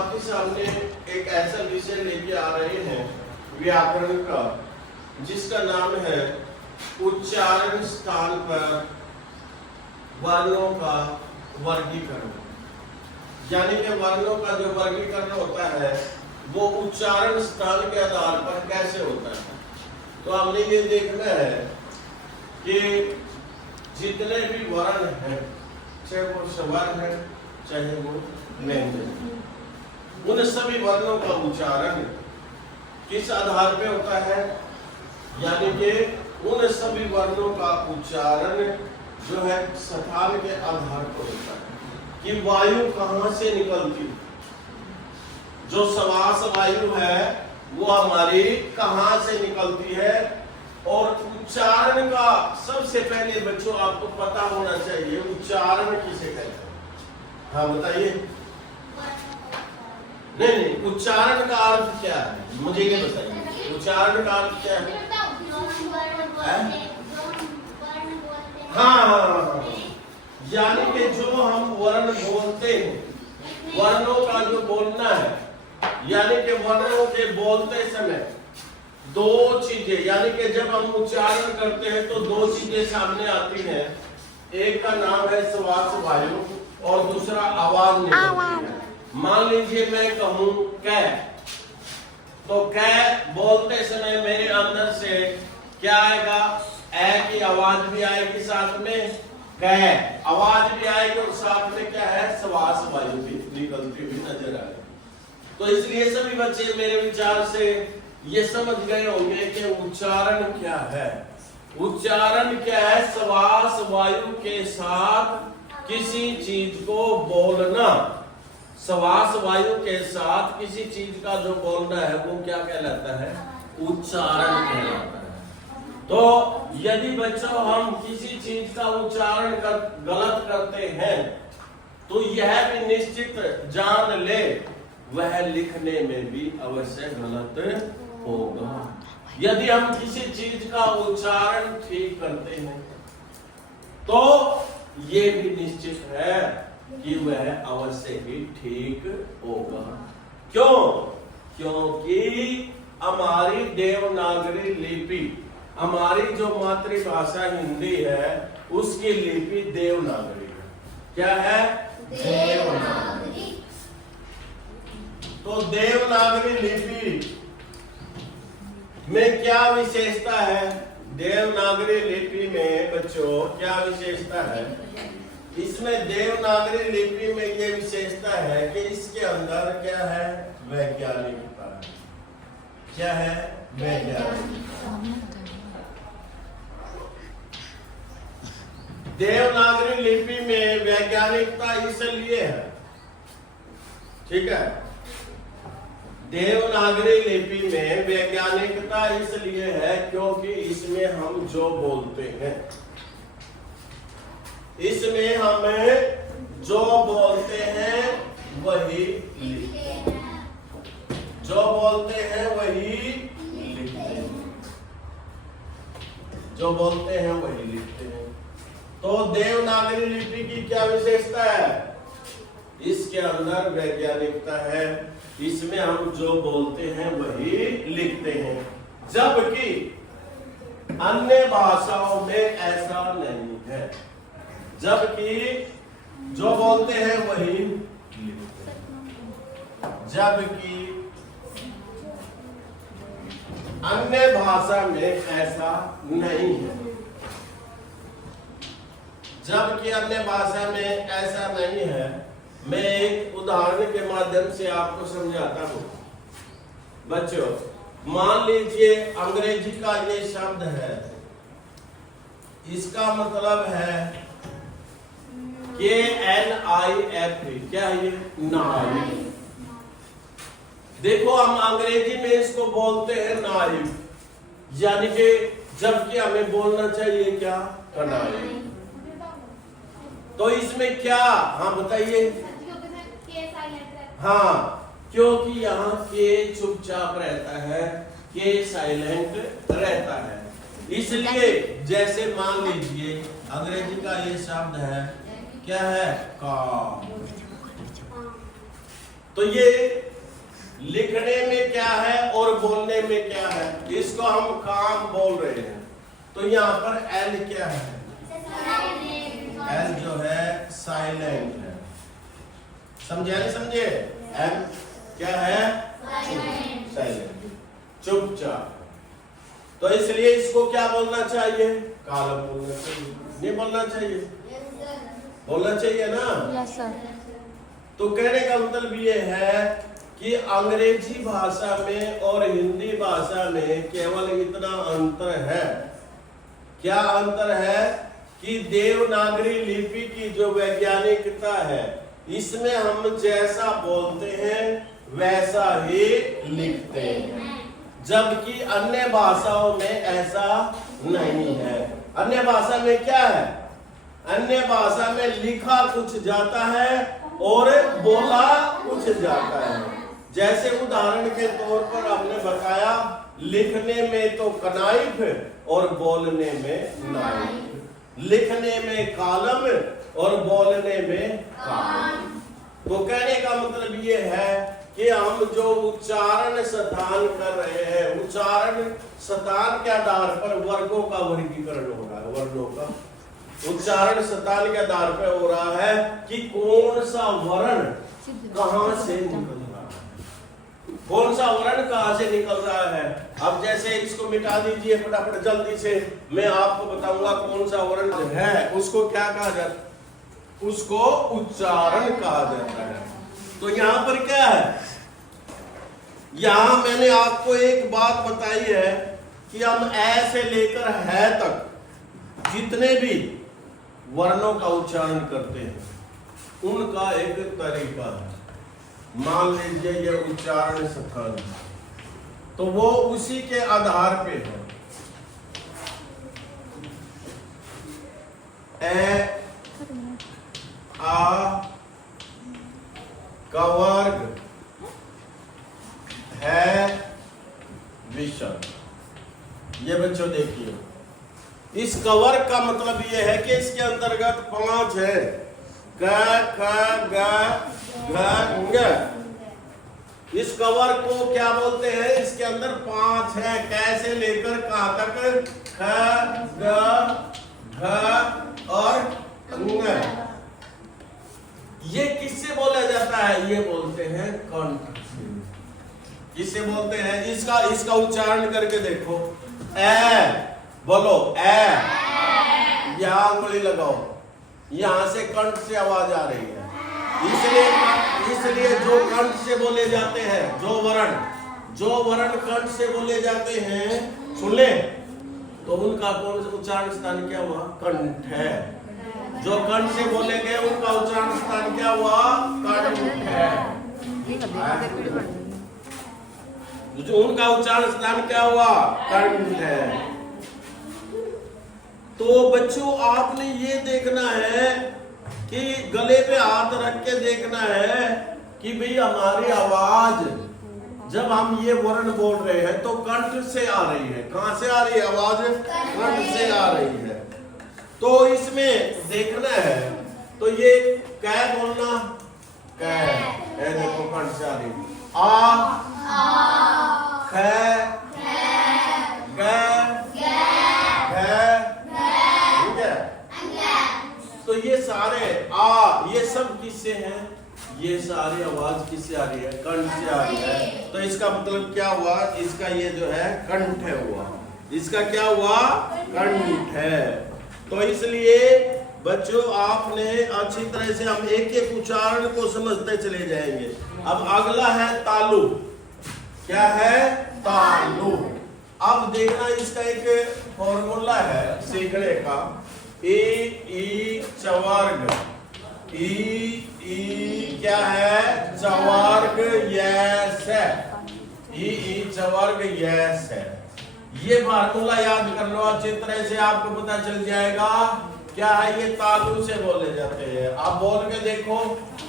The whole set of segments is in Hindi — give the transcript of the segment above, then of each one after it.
आपके सामने एक ऐसा विषय लेके आ रहे हैं व्याकरण का, जिसका नाम है उच्चारण स्थान पर वर्णों का वर्गीकरण। यानी कि वर्णों का जो वर्गीकरण होता है वो उच्चारण स्थान के आधार पर कैसे होता है। तो हमने ये देखना है कि जितने भी वर्ण हैं, चाहे वो स्वर है चाहे वो व्यंजन, उन सभी वर्णों का उच्चारण किस आधार पे होता है। यानी कि उन सभी वर्णों का उच्चारण जो है स्थान के आधार पर होता है कि वायु कहाँ से निकलती है। जो श्वास वायु है वो हमारी कहाँ से निकलती है। और उच्चारण का सबसे पहले बच्चों आपको पता होना चाहिए उच्चारण किसे कहते हैं। हाँ बताइए। नहीं, उच्चारण का अर्थ क्या है मुझे ये बताइए। उच्चारण का अर्थ क्या है? हाँ, यानी कि जो हम वर्ण बोलते हैं, वर्णों का जो बोलना है, यानी कि वर्णों के बोलते समय दो चीजें, यानी कि जब हम उच्चारण करते हैं तो दो चीजें सामने आती हैं। एक का नाम है श्वास वायु और दूसरा आवाज निकलती है। मान लीजिए मैं कहूं कै, तो कै बोलते समय मेरे अंदर से क्या आएगा? ए की आवाज भी आएगी, साथ में कै आवाज भी आएगी और साथ में क्या है? श्वास वायु भी निकलती हुई नजर आएगी। तो इसलिए सभी बच्चे मेरे विचार से ये समझ गए होंगे कि उच्चारण क्या है। उच्चारण क्या है? श्वास वायु के साथ किसी चीज को बोलना। श्वास वायु के साथ किसी चीज का जो बोलना है वो क्या कहलाता है? उच्चारण कहलाता है। तो यदि बच्चों हम किसी चीज का उच्चारण गलत करते हैं तो यह भी निश्चित जान ले वह लिखने में भी अवश्य गलत होगा। यदि हम किसी चीज का उच्चारण ठीक करते हैं तो ये भी निश्चित है कि वह अवश्य ही ठीक होगा। क्यों? क्योंकि हमारी देवनागरी लिपि, हमारी जो मातृभाषा हिंदी है उसकी लिपि देवनागरी है। क्या है? देवनागरी। तो देवनागरी लिपि में क्या विशेषता है? देवनागरी लिपि में बच्चों क्या विशेषता है? इसमें देवनागरी लिपि में ये विशेषता है कि इसके अंदर क्या है? वैज्ञानिकता है। क्या है? वैज्ञानिकता। देवनागरी लिपि में वैज्ञानिकता इसलिए है, ठीक है, देवनागरी लिपि में वैज्ञानिकता इसलिए है क्योंकि इसमें हम जो बोलते हैं, इसमें हमें जो बोलते हैं वही लिखते हैं। जो बोलते हैं वही लिखते हैं। जो बोलते हैं वही लिखते हैं। तो देवनागरी लिपि की क्या विशेषता है? इसके अंदर वैज्ञानिकता है। इसमें हम जो बोलते हैं वही लिखते हैं, जबकि अन्य भाषाओं में ऐसा नहीं है। जबकि जो बोलते हैं वही लिखते हैं, जबकि अन्य भाषा में ऐसा नहीं है। जबकि अन्य भाषा में ऐसा नहीं है। मैं एक उदाहरण के माध्यम से आपको समझाता हूं। बच्चों मान लीजिए अंग्रेजी का ये शब्द है, इसका मतलब है KNIF। क्या है ये? नाइफ। देखो हम अंग्रेजी में इसको बोलते हैं नाइफ, यानी कि जबकि हमें बोलना चाहिए क्या? नाइफ। तो इसमें क्या? हाँ बताइए। हाँ, क्योंकि यहाँ के चुपचाप रहता है, के साइलेंट रहता है। इसलिए जैसे मान लीजिए अंग्रेजी का ये शब्द है, क्या है? काम। तो ये लिखने में क्या है और बोलने में क्या है, इसको हम काम बोल रहे हैं। तो यहाँ पर एल क्या है, एल जो है साइलेंट है। समझे नहीं समझे? एल क्या है, साइलेंट, चुपचाप। तो इसलिए इसको क्या बोलना चाहिए, कालम बोलना चाहिए, नहीं बोलना चाहिए, बोलना चाहिए ना। Yes sir. तो कहने का मतलब ये है कि अंग्रेजी भाषा में और हिंदी भाषा में केवल इतना अंतर है। क्या अंतर है कि देवनागरी लिपि की जो वैज्ञानिकता है, इसमें हम जैसा बोलते हैं वैसा ही लिखते हैं, जबकि अन्य भाषाओं में ऐसा नहीं है। अन्य भाषा में क्या है, अन्य भाषा में लिखा कुछ जाता है और बोला कुछ जाता है। जैसे उदाहरण के तौर पर हमने बताया, लिखने में तो कनाइफ और बोलने में नाइफ, लिखने में कालम और बोलने में कालम। तो कहने का मतलब ये है कि हम जो उच्चारण स्थान कर रहे हैं, उच्चारण स्थान के आधार पर वर्गों का वर्गीकरण हो रहा है। वर्णों का उच्चारण स्थान के आधार पर हो रहा है कि कौन सा वर्ण कहां से निकल रहा है, कौन सा वर्ण कहां से निकल रहा है। अब जैसे इसको मिटा दीजिए फटाफट जल्दी से, मैं आपको बताऊंगा कौन सा वर्ण है, उसको क्या कहा जाता है, उसको उच्चारण कहा जाता है। तो यहां पर क्या है, यहां मैंने आपको एक बात बताई है कि हम ऐ से लेकर है तक जितने भी वर्णों का उच्चारण करते हैं उनका एक तरीका है। मान लीजिए ये उच्चारण स्थान, तो वो उसी के आधार पे है। ए आ का वर्ग है विषम। ये बच्चों देखिए, इस कवर का मतलब ये है कि इसके अंतर्गत 5 है, क ख ग घ ङ। इस कवर को क्या बोलते हैं, इसके अंदर 5 है, कैसे लेकर कहां तक, ख ग घ और ङ। ये किससे बोला जाता है, ये बोलते हैं कंठ से। किससे बोलते हैं, इसका उच्चारण करके देखो, ए बोलो, ए, यहां उंगली लगाओ, यहां से कंठ से आवाज आ रही है। इसलिए जो कंठ से बोले जाते हैं, जो वर्ण कंठ से बोले जाते हैं, सुन ले, तो उनका कौन सा उच्चारण स्थान क्या हुआ, कंठ है। जो कंठ से बोले गए उनका उच्चारण स्थान क्या हुआ, कंठ है। जो उनका उच्चारण स्थान क्या हुआ, कंठ है। तो बच्चों आपने ये देखना है कि गले पे हाथ रख के देखना है कि भाई हमारी आवाज जब हम ये वर्ण बोल रहे हैं तो कंठ से आ रही है। कहां से आ रही है आवाज, कंठ से आ रही है। तो इसमें देखना है, तो ये कै बोलना, कै, देखो कंठ से आ रही, आ ख तो ये सारे ये सब किससे हैं, ये सारी आवाज किससे आ रही है, कंठ से आ रही है। तो इसका मतलब क्या हुआ, इसका ये जो है कंठ हुआ, इसका क्या हुआ, कंठ है। तो इसलिए बच्चों आपने अच्छी तरह से, हम एक एक उच्चारण को समझते चले जाएंगे। अब अगला है तालु। क्या है, तालु। अब देखना, इसका एक फॉर्मूला है सीखने का, ई चवर्ग, ई क्या है, चवर्ग यस है, ई चवर्ग यस है। ये फार्मूला याद कर लो अच्छी तरह से, आपको पता चल जाएगा क्या है। ये तालु से बोले जाते हैं। आप बोल के देखो,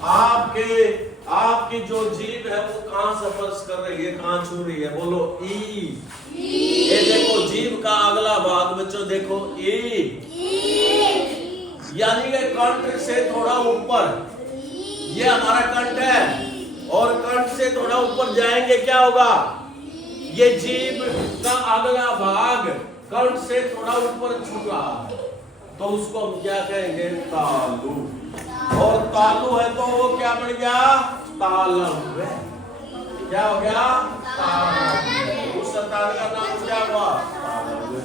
आपकी जो जीभ है वो कहां स्पर्श कर रही है, कहां छू रही है, बोलो ई। ये देखो जीभ का अगला भाग बच्चों, देखो ई, यानी कि कंठ से थोड़ा ऊपर, ये हमारा कंठ है, और कंठ से थोड़ा ऊपर जाएंगे क्या होगा? ये जीभ का अगला भाग कंठ से थोड़ा ऊपर झुका है, तो उसको हम क्या कहेंगे? तालु। और तालु है तो वो क्या बन गया? तालव्य। क्या हो गया? तालव्य। उस ताल का नाम क्या हुआ? तालव्य।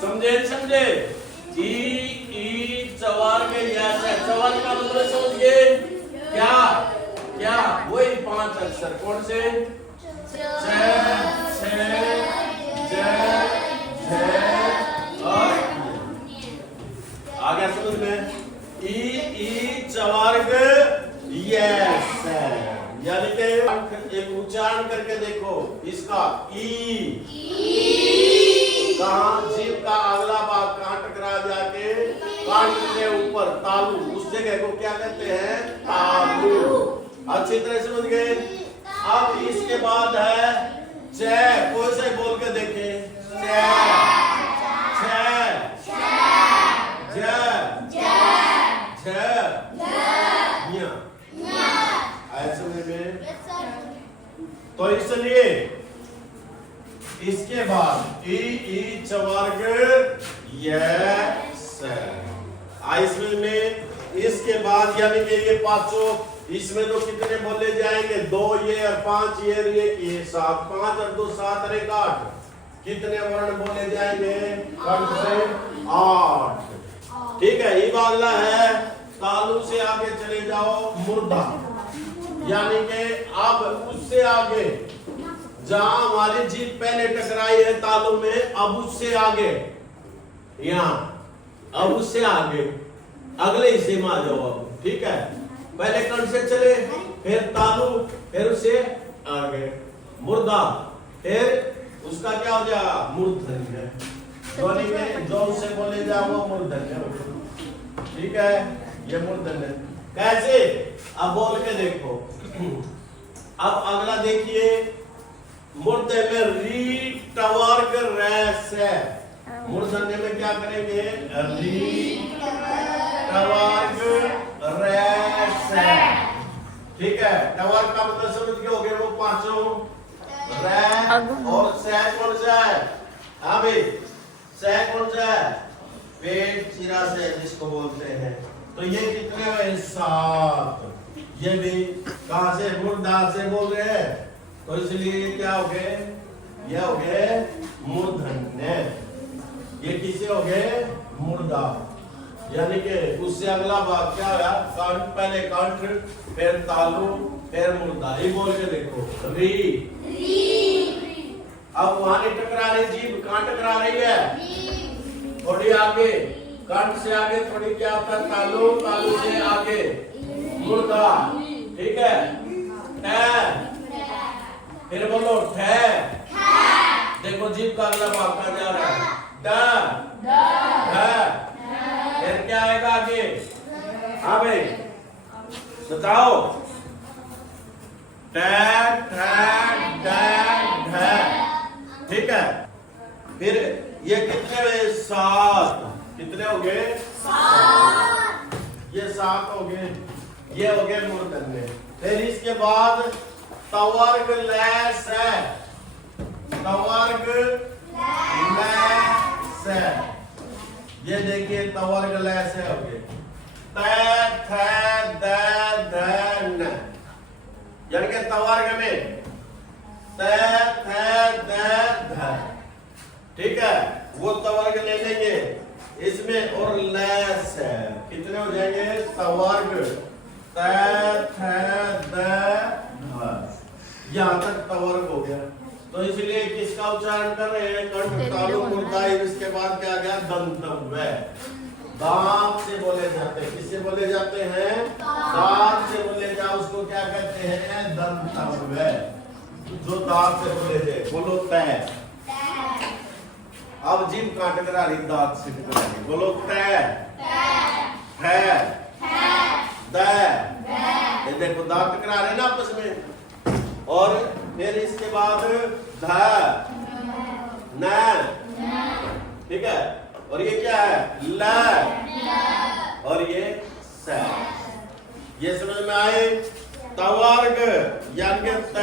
समझे? समझे? ई चवार के जैसे, चवार का मतलब समझ गए क्या? क्या? वही 5 अक्षर। कौन से? छ, छ, ज, झ और आ गया समझ में? ई चवार्ग यस, यानी कि एक उच्चारण करके देखो इसका। ई कहाँ? जीभ का अगला भाग कहाँ टकरा जाके? कांट के ऊपर तालु, उस जगह को क्या कहते हैं? तालु। अच्छी तरह समझ गए? अब इसके बाद है च। कोई से बोल के देखे? च, छ, ज, झ, ञ। आया समझ में? तो इसलिए इसके बाद ई चवर्ग यस। इसमें इसके बाद यानी कि ये पांचों, इसमें तो कितने बोले जाएंगे? 2 ये और 5 ये 7। 5 और 2 7 और 1 8। कितने वर्ण बोले जाएंगे? कंठ से 8। ठीक है। ये अगला है तालु से आगे चले जाओ मूर्धा, यानी कि अब उससे आगे जहां हमारी जीभ पहले टकराई है तालु में, अब उससे आगे यहाँ, अब उससे आगे अगले हिस्से में आ जाओ अब। ठीक है। पहले कंठ से चले, फिर तालु, फिर उससे आगे मूर्धा, फिर उसका क्या हो जाएगा? मूर्धन्य। ध्वनि में जो उससे बोले जाओ वो मूर्धन्य। ठीक है। ये मूर्धन्य कैसे? अब बोल के देखो। अब अगला देखिए, मूर्धन्य में री टवर्ग रैस है। मूर्धन्य में क्या करेंगे? री टवर्ग रैस है। ठीक है। टवर्ग का मतलब समझ के हो गए वो पांचों। रै और सह कौन सा है? हाँ भाई, सह कौन सा है? पेट चिरा से जिसको बोलते हैं। तो ये कितने हुए? 7। ये भी कहां से? मूर्धा से बोल रहे हैं, तो इसलिए क्या हो गए? ये हो गए मूर्धन्य। ये किसे हो गए? मूर्धा। यानी कि उससे अगला भाग क्या होगा? कंठ। पहले कंठ, फिर तालु, फिर मूर्धा। ये बोल के देखो। री। अब वहां नहीं टकरा रही जीभ, कहां टकरा रही है? थोड़ी आगे, कंठ से आगे थोड़ी क्या होता है? तालु। तालु से आगे मूर्धा। ठीक है। ठ, फिर बोलो ठ। देखो जीभ का अगला भाग कहां जा रहा है? ड, ढ। फिर क्या आएगा आगे? हाँ भाई बताओ। ट, ठ, ड, ढ। ठीक है। फिर ये कितने हुए? 7। कितने हो गए? 7। ये 7 हो गए। ये हो गए मूर्धन्य। फिर इसके बाद तवर्ग लैस है। तवर्ग लैस है। ये देखिए तवर्ग लैस है। हो गए त, थ, द, ध, न। यानी कि तवर्ग में त, थ, द, ध। ठीक है। वो तवर्ग ले लेंगे इसमें, और लैस है। कितने हो जाएंगे? तवर्ग त, थ, द, ध। यहां तक तवर्ग हो गया। तो इसलिए किसका उच्चारण कर रहे हैं? कंठ, तालु, मूर्धा। इसके बाद क्या गया? दंतव्य। दांत से बोले जाते हैं। किससे बोले जाते हैं? दांत से बोले जाओ, उसको क्या कहते हैं? दंतव्य। जो दांत से बोले थे। बोलो तय। अब जीभ कहां टकरा रही? दांत से टकरा रही। बोलो तय, है, द। ये देखो दांत टकरा रहे ना आपस में। और फिर इसके बाद ध, न। ठीक है। और ये क्या है? ल। और ये स। ये समझ में आए? तवर्ग यानी कि